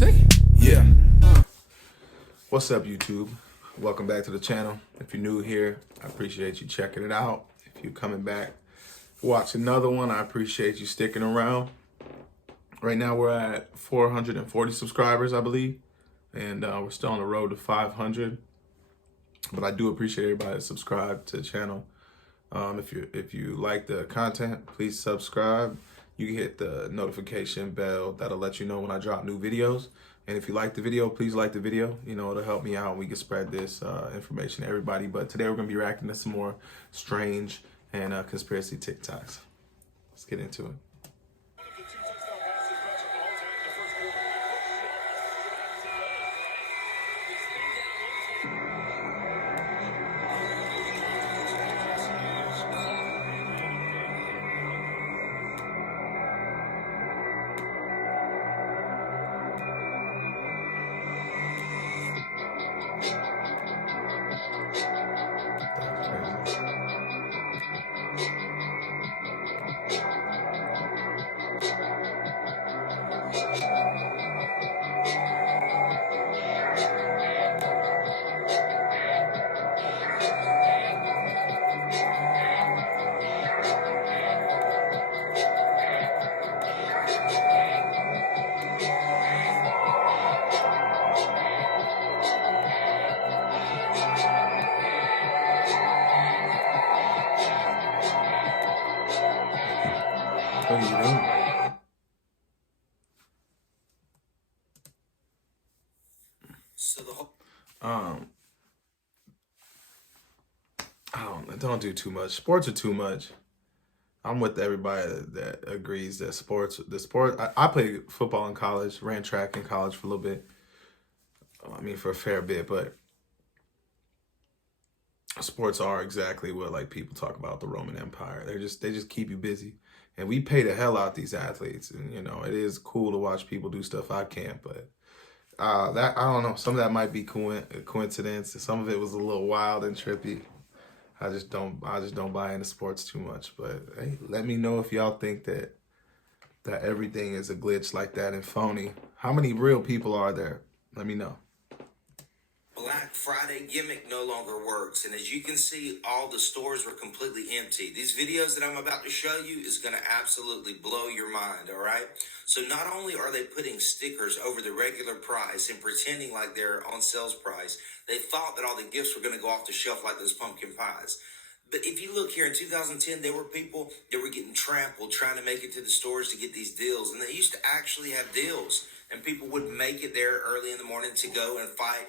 say? Yeah. What's up, YouTube? Welcome back to the channel. If you're new here, I appreciate you checking it out. If you're coming back to watch another one, I appreciate you sticking around. Right now we're at 440 subscribers, I believe, and we're still on the road to 500. But I do appreciate everybody that subscribe to the channel. If you like the content, please subscribe. You can hit the notification bell. That'll let you know when I drop new videos. And if you like the video, please like the video. You know, it'll help me out and we can spread this information to everybody. But today we're going to be reacting to some more strange and conspiracy TikToks. Let's get into it. What are you doing? Don't do too much. Sports are too much. I'm with everybody that agrees that I played football in college, ran track in college for a little bit. I mean, for a fair bit, but sports are exactly what like people talk about the Roman Empire. They just keep you busy. And we pay the hell out these athletes. And, you know, it is cool to watch people do stuff I can't, but that, I don't know. Some of that might be coincidence. Some of it was a little wild and trippy. I just don't buy into sports too much. But hey, let me know if y'all think that everything is a glitch like that and phony. How many real people are there? Let me know. Black Friday gimmick no longer works, and as you can see, all the stores were completely empty. These videos that I'm about to show you is going to absolutely blow your mind, all right? So not only are they putting stickers over the regular price and pretending like they're on sales price, they thought that all the gifts were going to go off the shelf like those pumpkin pies. But if you look here in 2010, there were people that were getting trampled trying to make it to the stores to get these deals. And they used to actually have deals. And people would make it there early in the morning to go and fight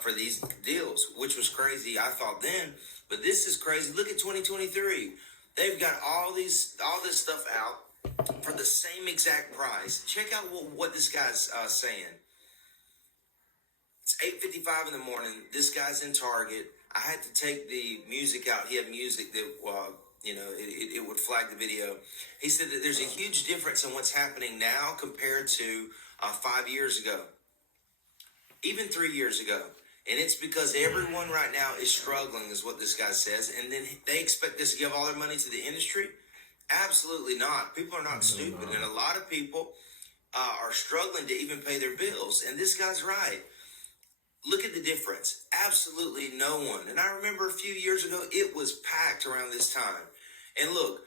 for these deals, which was crazy, I thought then. But this is crazy. Look at 2023. They've got all this stuff out for the same exact price. Check out what this guy's saying. It's 8:55 in the morning. This guy's in Target. I had to take the music out. He had music that, it would flag the video. He said that there's a huge difference in what's happening now compared to 5 years ago, even 3 years ago. And it's because everyone right now is struggling, is what this guy says. And then they expect us to give all their money to the industry? Absolutely not. People are not stupid. And a lot of people are struggling to even pay their bills. And this guy's right. Look at the difference. Absolutely no one. And I remember a few years ago, it was packed around this time. And look,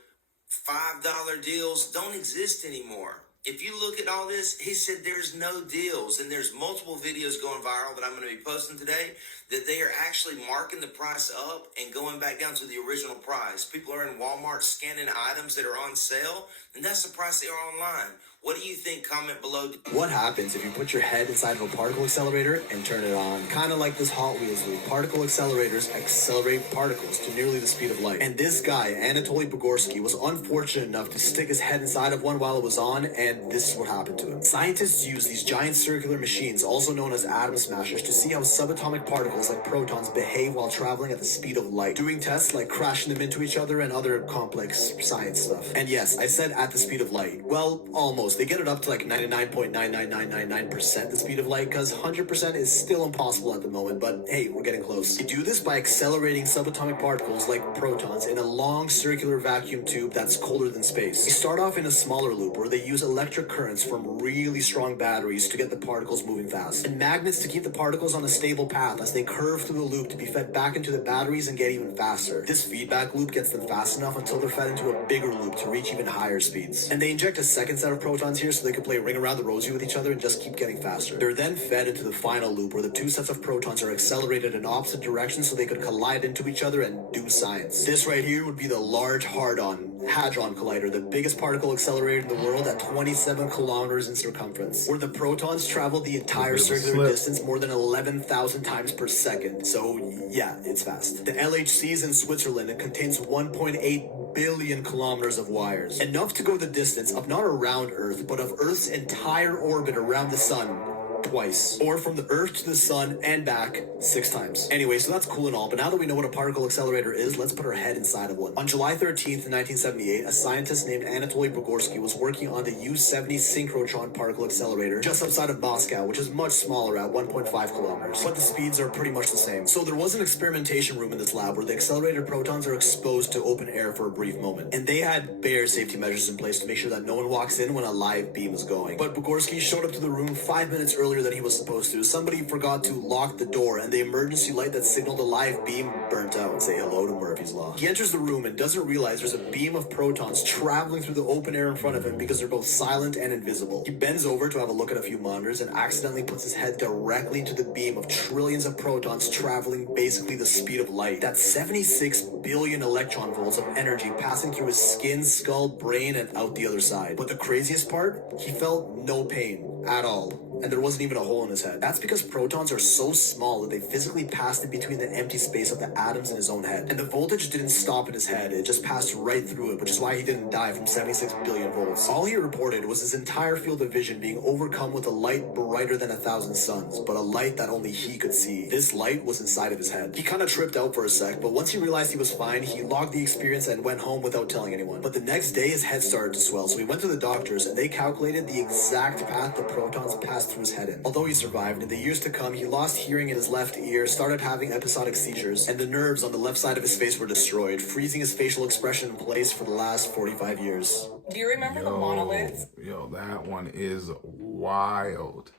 $5 deals don't exist anymore. If you look at all this, he said there's no deals. And there's multiple videos going viral that I'm going to be posting today that they are actually marking the price up and going back down to the original price. People are in Walmart scanning items that are on sale, and that's the price they are online. What do you think? Comment below. What happens if you put your head inside of a particle accelerator and turn it on? Kind of like this Hot Wheels loop. Particle accelerators accelerate particles to nearly the speed of light. And this guy, Anatoly Bugorsky, was unfortunate enough to stick his head inside of one while it was on, and this is what happened to him. Scientists use these giant circular machines, also known as atom smashers, to see how subatomic particles like protons behave while traveling at the speed of light, doing tests like crashing them into each other and other complex science stuff. And yes, I said at the speed of light. Well, almost close. They get it up to like 99.99999% the speed of light, because 100% is still impossible at the moment, but hey, we're getting close. They do this by accelerating subatomic particles like protons in a long circular vacuum tube that's colder than space. They start off in a smaller loop where they use electric currents from really strong batteries to get the particles moving fast, and magnets to keep the particles on a stable path as they curve through the loop to be fed back into the batteries and get even faster. This feedback loop gets them fast enough until they're fed into a bigger loop to reach even higher speeds. And they inject a second set of protons here so they can play Ring Around the Rosie with each other and just keep getting faster. They're then fed into the final loop where the two sets of protons are accelerated in opposite directions so they could collide into each other and do science. This right here would be the Large Hadron Collider, the biggest particle accelerator in the world at 27 kilometers in circumference, where the protons travel the entire circular distance more than 11,000 times per second. So yeah, it's fast. The LHC is in Switzerland. It contains 1.8 billion kilometers of wires, enough to go the distance of not around Earth, but of Earth's entire orbit around the sun twice, or from the Earth to the sun and back 6 times. Anyway, so that's cool and all, but now that we know what a particle accelerator is, let's put our head inside of one. On July 13th, 1978, a scientist named Anatoly Bugorsky was working on the U-70 synchrotron particle accelerator just outside of Moscow, which is much smaller at 1.5 kilometers, but the speeds are pretty much the same. So there was an experimentation room in this lab where the accelerated protons are exposed to open air for a brief moment, and they had bare safety measures in place to make sure that no one walks in when a live beam is going. But Bugorsky showed up to the room 5 minutes earlier than he was supposed to. Somebody forgot to lock the door, and the emergency light that signaled a live beam burnt out. Say hello to Murphy's Law. He enters the room and doesn't realize there's a beam of protons traveling through the open air in front of him because they're both silent and invisible. He bends over to have a look at a few monitors and accidentally puts his head directly into the beam of trillions of protons traveling basically the speed of light. That's 76 billion electron volts of energy passing through his skin, skull, brain, and out the other side. But the craziest part, he felt no pain at all. And there wasn't even a hole in his head. That's because protons are so small that they physically passed in between the empty space of the atoms in his own head. And the voltage didn't stop in his head, it just passed right through it, which is why he didn't die from 76 billion volts. All he reported was his entire field of vision being overcome with a light brighter than 1,000 suns, but a light that only he could see. This light was inside of his head. He kind of tripped out for a sec, but once he realized he was fine, he logged the experience and went home without telling anyone. But the next day, his head started to swell, so he went to the doctors, and they calculated the exact path the protons passed through his head in. Although he survived, in the years to come, he lost hearing in his left ear, started having episodic seizures, and the nerves on the left side of his face were destroyed, freezing his facial expression in place for the last 45 years. Do you remember the monolith? Yo, that one is wild.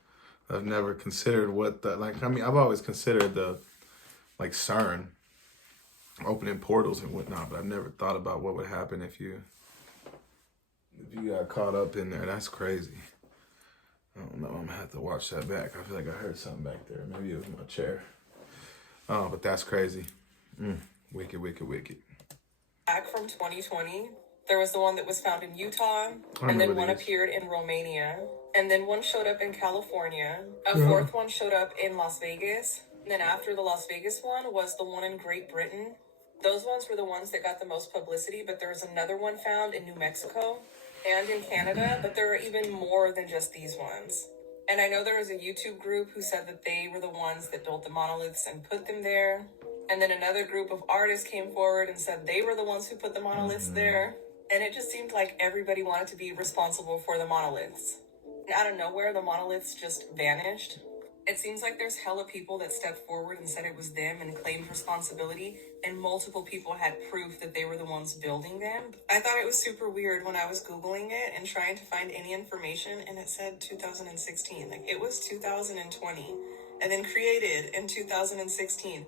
I've never considered what the, I've always considered the, CERN, opening portals and whatnot, but I've never thought about what would happen if you got caught up in there. That's crazy. I don't know. I'm gonna have to watch that back. I feel like I heard something back there. Maybe it was my chair. Oh, but that's crazy. Wicked, wicked, wicked. Back from 2020, there was the one that was found in Utah, and then one appeared in Romania, and then one showed up in California. A fourth one showed up in Las Vegas. And then after the Las Vegas one was the one in Great Britain. Those ones were the ones that got the most publicity, but there was another one found in New Mexico and in Canada, but there are even more than just these ones. And I know there was a YouTube group who said that they were the ones that built the monoliths and put them there. And then another group of artists came forward and said they were the ones who put the monoliths there. And it just seemed like everybody wanted to be responsible for the monoliths. And out of nowhere, the monoliths just vanished. It seems like there's hella people that stepped forward and said it was them and claimed responsibility, and multiple people had proof that they were the ones building them. I thought it was super weird when I was Googling it and trying to find any information, and it said 2016. Like, it was 2020, and then created in 2016.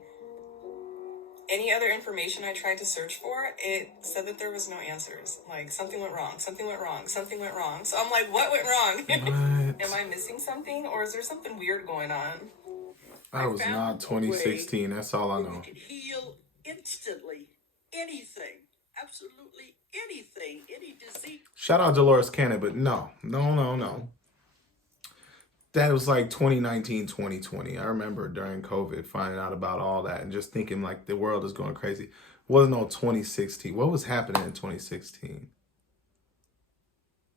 Any other information I tried to search for, it said that there was no answers. Like, something went wrong, something went wrong, something went wrong. So I'm like, what went wrong? What? Am I missing something, or is there something weird going on? I was not 2016. That's all I know. You can heal instantly anything, absolutely anything, any disease. Shout out Dolores Canab, but no. That was like 2019, 2020. I remember during COVID finding out about all that and just thinking like the world is going crazy. Wasn't no 2016. What was happening in 2016?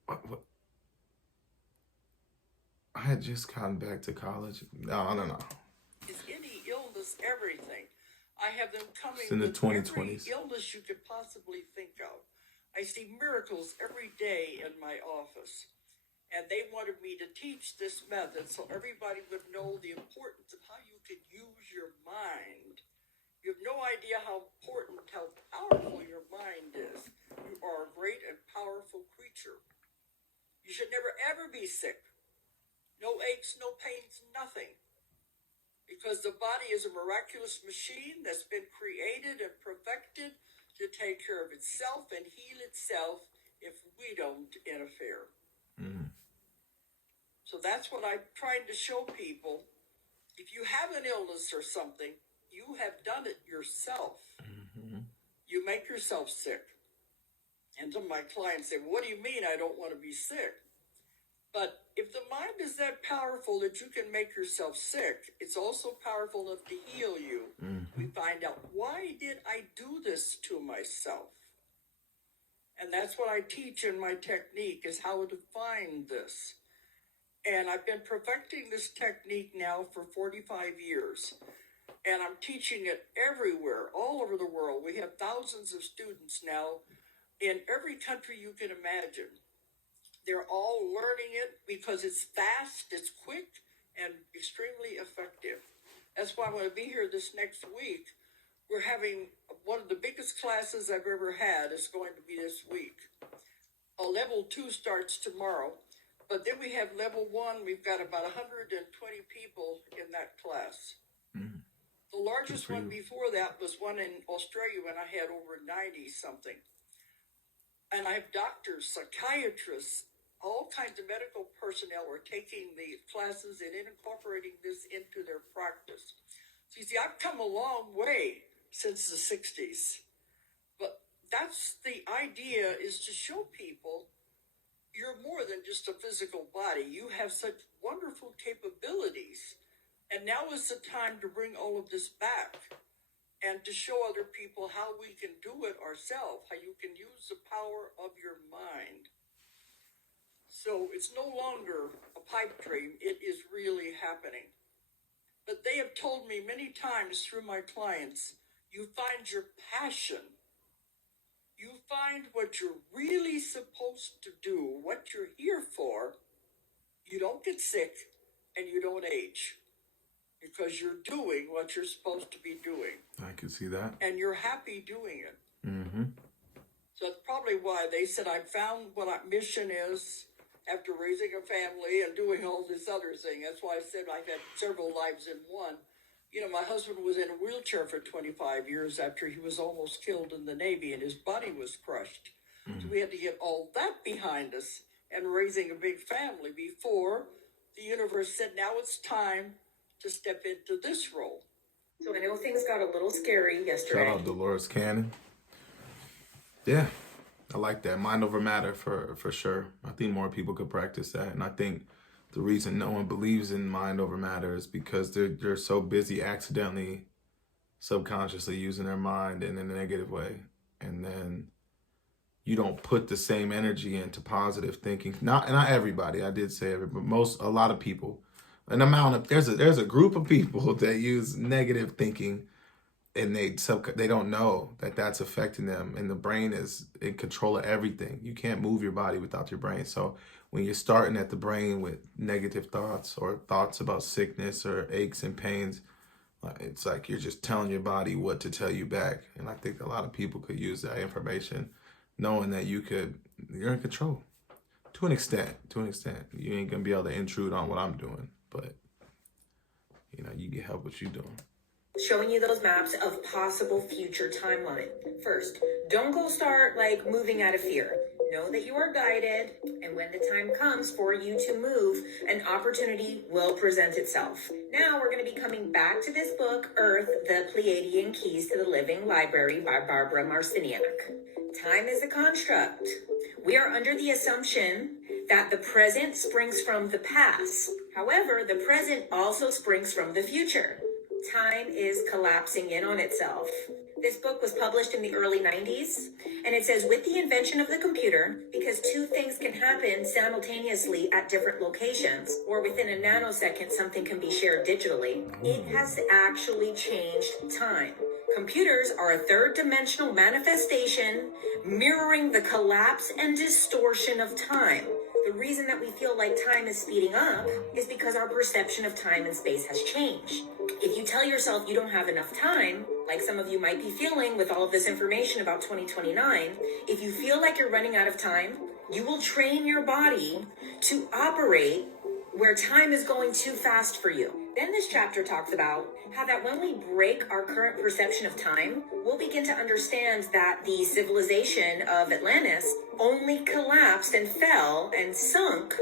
What? I had just gotten back to college. No. Is any illness everything? I have them coming It's in the with 2020s. every illness you could possibly think of. I see miracles every day in my office. And they wanted me to teach this method so everybody would know the importance of how you can use your mind. You have no idea how important, how powerful your mind is. You are a great and powerful creature. You should never ever be sick. No aches, no pains, nothing. Because the body is a miraculous machine that's been created and perfected to take care of itself and heal itself if we don't interfere. So that's what I'm trying to show people. If you have an illness or something, you have done it yourself. You make yourself sick. And some of my clients say, what do you mean I don't want to be sick? But if the mind is that powerful that you can make yourself sick, it's also powerful enough to heal you. We find out, why did I do this to myself? And that's what I teach in my technique, is how to find this. And I've been perfecting this technique now for 45 years. And I'm teaching it everywhere, all over the world. We have thousands of students now in every country you can imagine. They're all learning it because it's fast, it's quick, and extremely effective. That's why I'm going to be here this next week. We're having one of the biggest classes I've ever had. It's going to be this week. Level 2 starts tomorrow. But then we have level 1. We've got about 120 people in that class. The largest one before that was one in Australia when I had over 90 something. And I have doctors, psychiatrists, all kinds of medical personnel are taking the classes and incorporating this into their practice. So you see, I've come a long way since the 60s. But that's the idea, is to show people you're more than just a physical body. You have such wonderful capabilities. And now is the time to bring all of this back and to show other people how we can do it ourselves, how you can use the power of your mind. So it's no longer a pipe dream. It is really happening. But they have told me many times through my clients, you find your passion. You find what you're really supposed to do, what you're here for. You don't get sick and you don't age because you're doing what you're supposed to be doing. I can see that. And you're happy doing it. So that's probably why they said I found what our mission is after raising a family and doing all this other thing. That's why I said I've had several lives in one. You know, my husband was in a wheelchair for 25 years after he was almost killed in the Navy and his body was crushed. So we had to get all that behind us and raising a big family before the universe said, now it's time to step into this role. So I know things got a little scary yesterday. Shout out Dolores Canab. Yeah, I like that. Mind over matter for sure. I think more people could practice that. And I think the reason no one believes in mind over matter is because they're so busy accidentally, subconsciously using their mind in a negative way. And then you don't put the same energy into positive thinking. Not everybody, I did say everybody, but a lot of people. There's a group of people that use negative thinking and they don't know that that's affecting them. And the brain is in control of everything. You can't move your body without your brain. So when you're starting at the brain with negative thoughts or thoughts about sickness or aches and pains, it's like you're just telling your body what to tell you back. And I think a lot of people could use that information, knowing that you're in control to an extent. You ain't gonna be able to intrude on what I'm doing, but you get help what you're doing. Showing you those maps of possible future timeline. First, don't go start moving out of fear. Know that you are guided, and when the time comes for you to move, an opportunity will present itself. Now we're going to be coming back to this book, Earth, The Pleiadian Keys to the Living Library by Barbara Marciniak. Time is a construct. We are under the assumption that the present springs from the past. However, the present also springs from the future. Time is collapsing in on itself. This book was published in the early 90s, and it says, with the invention of the computer, because two things can happen simultaneously at different locations, or within a nanosecond something can be shared digitally, it has actually changed time. Computers are a third-dimensional manifestation mirroring the collapse and distortion of time. The reason that we feel like time is speeding up is because our perception of time and space has changed. If you tell yourself you don't have enough time, like some of you might be feeling with all of this information about 2029, if you feel like you're running out of time, you will train your body to operate where time is going too fast for you. Then this chapter talks about how that when we break our current perception of time, we'll begin to understand that the civilization of Atlantis only collapsed and fell and sunk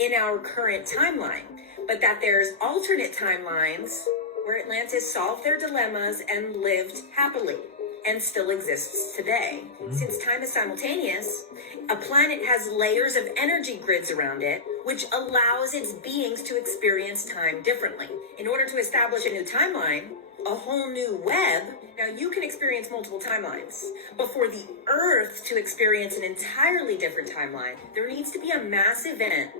in our current timeline, but that there's alternate timelines where Atlantis solved their dilemmas and lived happily and still exists today. Since time is simultaneous, a planet has layers of energy grids around it, which allows its beings to experience time differently. In order to establish a new timeline, a whole new web, now you can experience multiple timelines, but for the Earth to experience an entirely different timeline, there needs to be a mass event,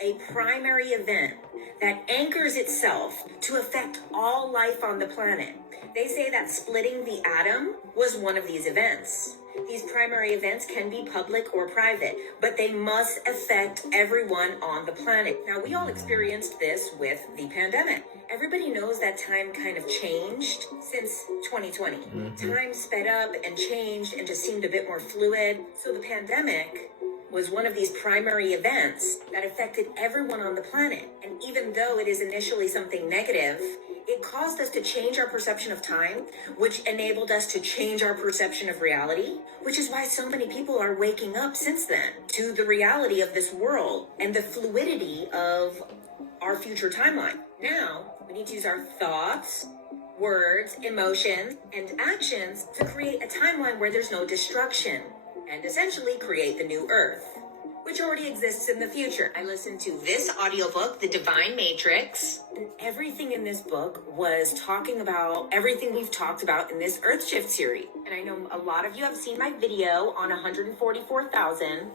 a primary event that anchors itself to affect all life on the planet. They say that splitting the atom was one of these events. These primary events can be public or private, but they must affect everyone on the planet. Now, we all experienced this with the pandemic. Everybody knows that time kind of changed since 2020. Time sped up and changed and just seemed a bit more fluid. So the pandemic was one of these primary events that affected everyone on the planet. And even though it is initially something negative, it caused us to change our perception of time, which enabled us to change our perception of reality, which is why so many people are waking up since then to the reality of this world and the fluidity of our future timeline. Now, we need to use our thoughts, words, emotions, and actions to create a timeline where there's no destruction, and essentially create the new Earth, which already exists in the future. I listened to this audiobook, The Divine Matrix, and everything in this book was talking about everything we've talked about in this Earth Shift series. And I know a lot of you have seen my video on 144,000.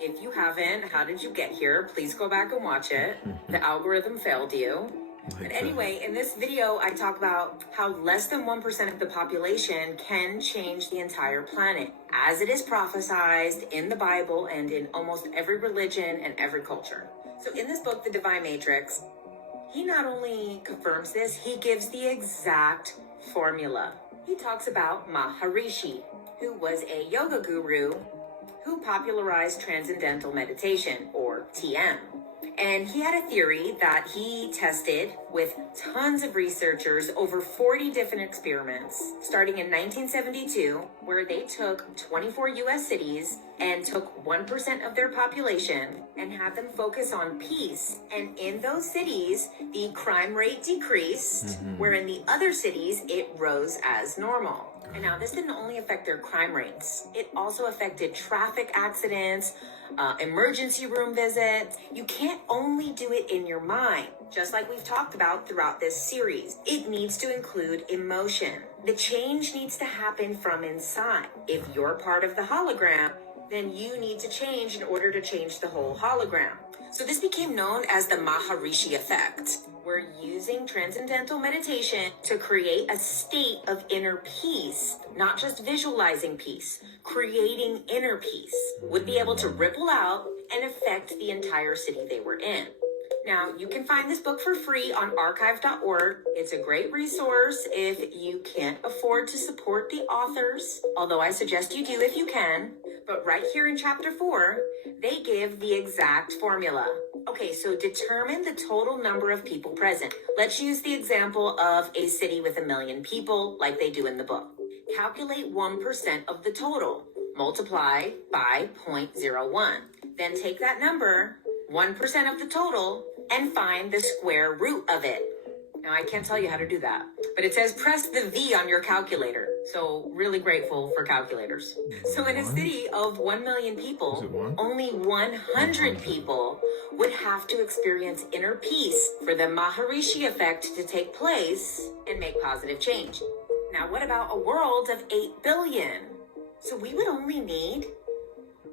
If you haven't, how did you get here? Please go back and watch it. The algorithm failed you. But anyway, in this video, I talk about how less than 1% of the population can change the entire planet, as it is prophesized in the Bible and in almost every religion and every culture. So in this book, The Divine Matrix, he not only confirms this, he gives the exact formula. He talks about Maharishi, who was a yoga guru who popularized transcendental meditation, or TM. And he had a theory that he tested with tons of researchers over 40 different experiments, starting in 1972, where they took 24 US cities and took 1% of their population and had them focus on peace. And in those cities, the crime rate decreased, where in the other cities, it rose as normal. And now this didn't only affect their crime rates, it also affected traffic accidents, emergency room visits. You can't only do it in your mind, just like we've talked about throughout this series. It needs to include emotion. The change needs to happen from inside. If you're part of the hologram, then you need to change in order to change the whole hologram. So this became known as the Maharishi effect. We're using transcendental meditation to create a state of inner peace, not just visualizing peace, creating inner peace, would be able to ripple out and affect the entire city they were in. Now, you can find this book for free on archive.org. It's a great resource if you can't afford to support the authors, although I suggest you do if you can. But right here in chapter 4, they give the exact formula. Okay, so determine the total number of people present. Let's use the example of a city with 1 million people, like they do in the book. Calculate 1% of the total. Multiply by 0.01. Then take that number, 1% of the total, and find the square root of it. Now, I can't tell you how to do that, but it says press the V on your calculator. So really grateful for calculators. So in a city of 1 million people, only 100 people would have to experience inner peace for the Maharishi effect to take place and make positive change. Now, what about a world of 8 billion? So we would only need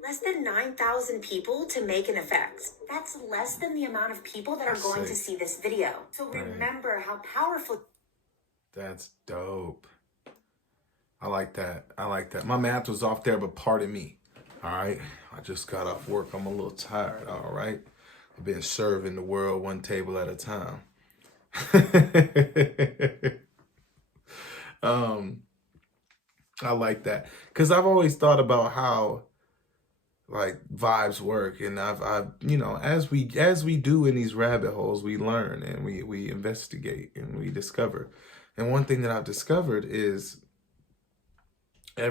less than 9,000 people to make an effect. That's less than the amount of people that are going to see this video. So remember how powerful. That's dope. I like that. I like that. My math was off there, but pardon me. All right, I just got off work. I'm a little tired, all right? I've been serving the world one table at a time. I like that because I've always thought about how like vibes work, and I've you know, as we do in these rabbit holes, we learn and we investigate and we discover. And one thing that I've discovered is I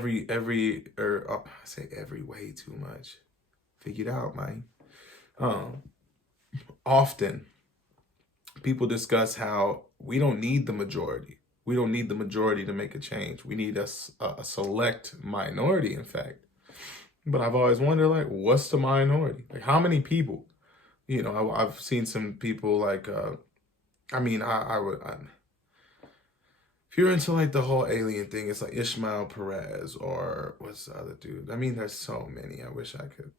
say every way too much. Figured out, man. Often people discuss how we don't need the majority. We don't need the majority to make a change. We need a select minority, in fact. But I've always wondered, like, what's the minority? Like, how many people? You know, I've seen some people like, I mean, I would, if you're into like the whole alien thing, it's like Ishmael Perez or what's the other dude? I mean, there's so many. I wish I could.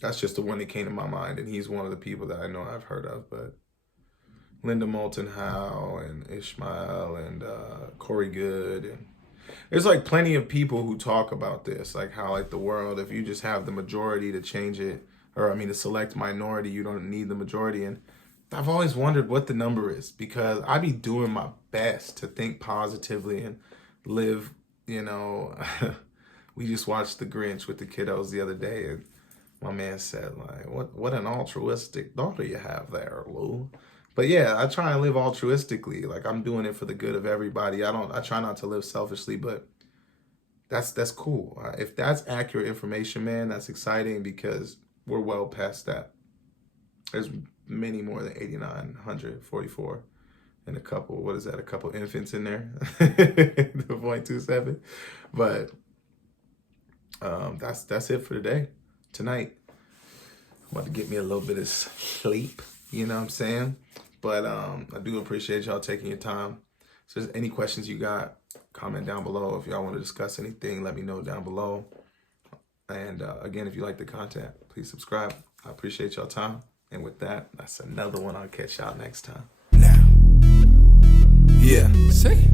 That's just the one that came to my mind, and he's one of the people that I know I've heard of. But Linda Moulton Howe and Ishmael and Corey Good, and there's like plenty of people who talk about this, like how like the world, if you just have the majority to change it, or I mean, the select minority, you don't need the majority. And I've always wondered what the number is, because I be doing my best to think positively and live, you know. We just watched The Grinch with the kiddos the other day, and my man said, like, what an altruistic daughter you have there, Lou. But yeah, I try and live altruistically. Like, I'm doing it for the good of everybody. I try not to live selfishly, but that's cool. If that's accurate information, man, that's exciting, because we're well past that. There's many more than 8,944 and a couple infants in there. The 0.27. But that's it for tonight. I'm about to get me a little bit of sleep, you know what I'm saying? But I do appreciate y'all taking your time. So if there's any questions you got, comment down below. If y'all want to discuss anything, let me know down below. And again, if you like the content, please subscribe. I appreciate y'all time. And with that, that's another one. I'll catch y'all next time. Now. Yeah. Say.